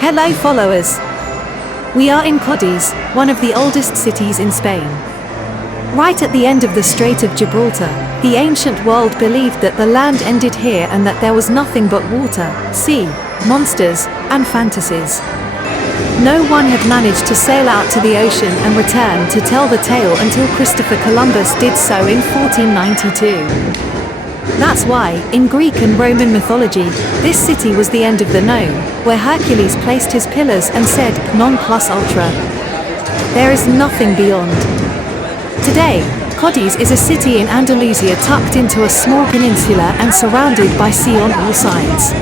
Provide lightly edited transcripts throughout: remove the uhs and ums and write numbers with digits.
Hello followers! We are in Cádiz, one of the oldest cities in Spain. Right at the end of the Strait of Gibraltar, the ancient world believed that the land ended here and that there was nothing but water, sea, monsters, and fantasies. No one had managed to sail out to the ocean and return to tell the tale until Christopher Columbus did so in 1492. That's why, in Greek and Roman mythology, this city was the end of the known, where Hercules placed his pillars and said, non plus ultra. There is nothing beyond. Today, Cádiz is a city in Andalusia tucked into a small peninsula and surrounded by sea on all sides.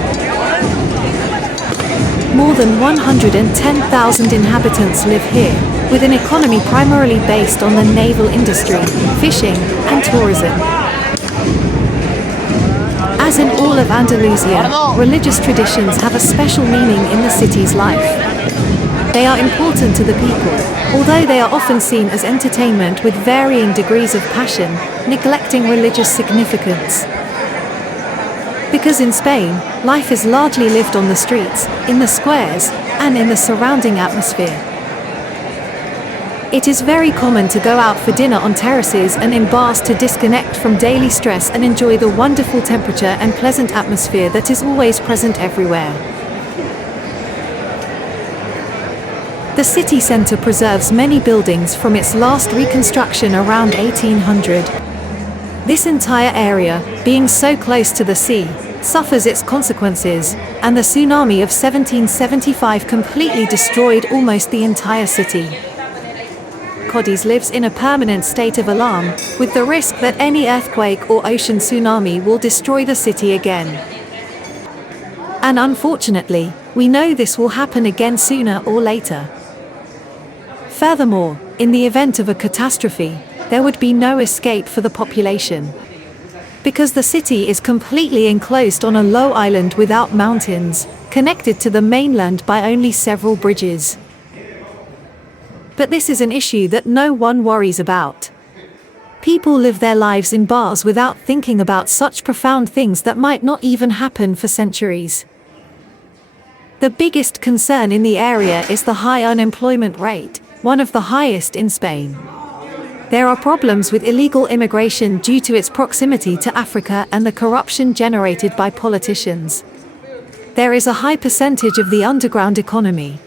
More than 110,000 inhabitants live here, with an economy primarily based on the naval industry, fishing, and tourism. As in all of Andalusia, religious traditions have a special meaning in the city's life. They are important to the people, although they are often seen as entertainment with varying degrees of passion, neglecting religious significance. Because in Spain, life is largely lived on the streets, in the squares, and in the surrounding atmosphere. It is very common to go out for dinner on terraces and in bars to disconnect from daily stress and enjoy the wonderful temperature and pleasant atmosphere that is always present everywhere. The city centre preserves many buildings from its last reconstruction around 1800. This entire area, being so close to the sea, suffers its consequences, and the tsunami of 1775 completely destroyed almost the entire city. Cádiz lives in a permanent state of alarm, with the risk that any earthquake or ocean tsunami will destroy the city again. And unfortunately, we know this will happen again sooner or later. Furthermore, in the event of a catastrophe, there would be no escape for the population. Because the city is completely enclosed on a low island without mountains, connected to the mainland by only several bridges. But this is an issue that no one worries about. People live their lives in bars without thinking about such profound things that might not even happen for centuries. The biggest concern in the area is the high unemployment rate, one of the highest in Spain. There are problems with illegal immigration due to its proximity to Africa and the corruption generated by politicians. There is a high percentage of the underground economy.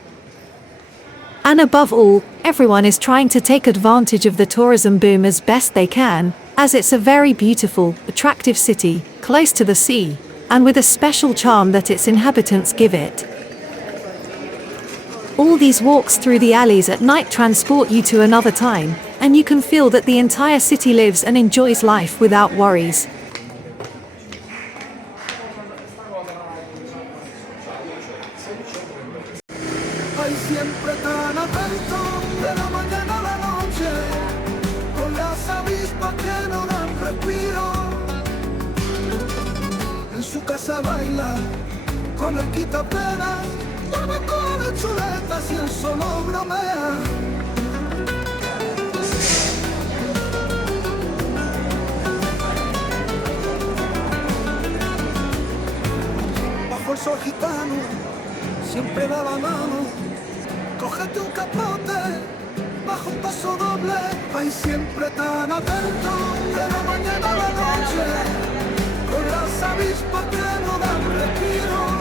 And above all, everyone is trying to take advantage of the tourism boom as best they can, as it's a very beautiful, attractive city, close to the sea, and with a special charm that its inhabitants give it. All these walks through the alleys at night transport you to another time, and you can feel that the entire city lives and enjoys life without worries. Siempre tan atento de la mañana a la noche, con las avispas que no dan respiro. En su casa baila con el quitapenas, llama con el chuletas y él solo bromea. Bajo el sol gitano siempre da la mano. Cógete un capote, bajo un paso doble, ahí siempre tan atento, de la mañana a la noche, con las avispas que no dan respiro.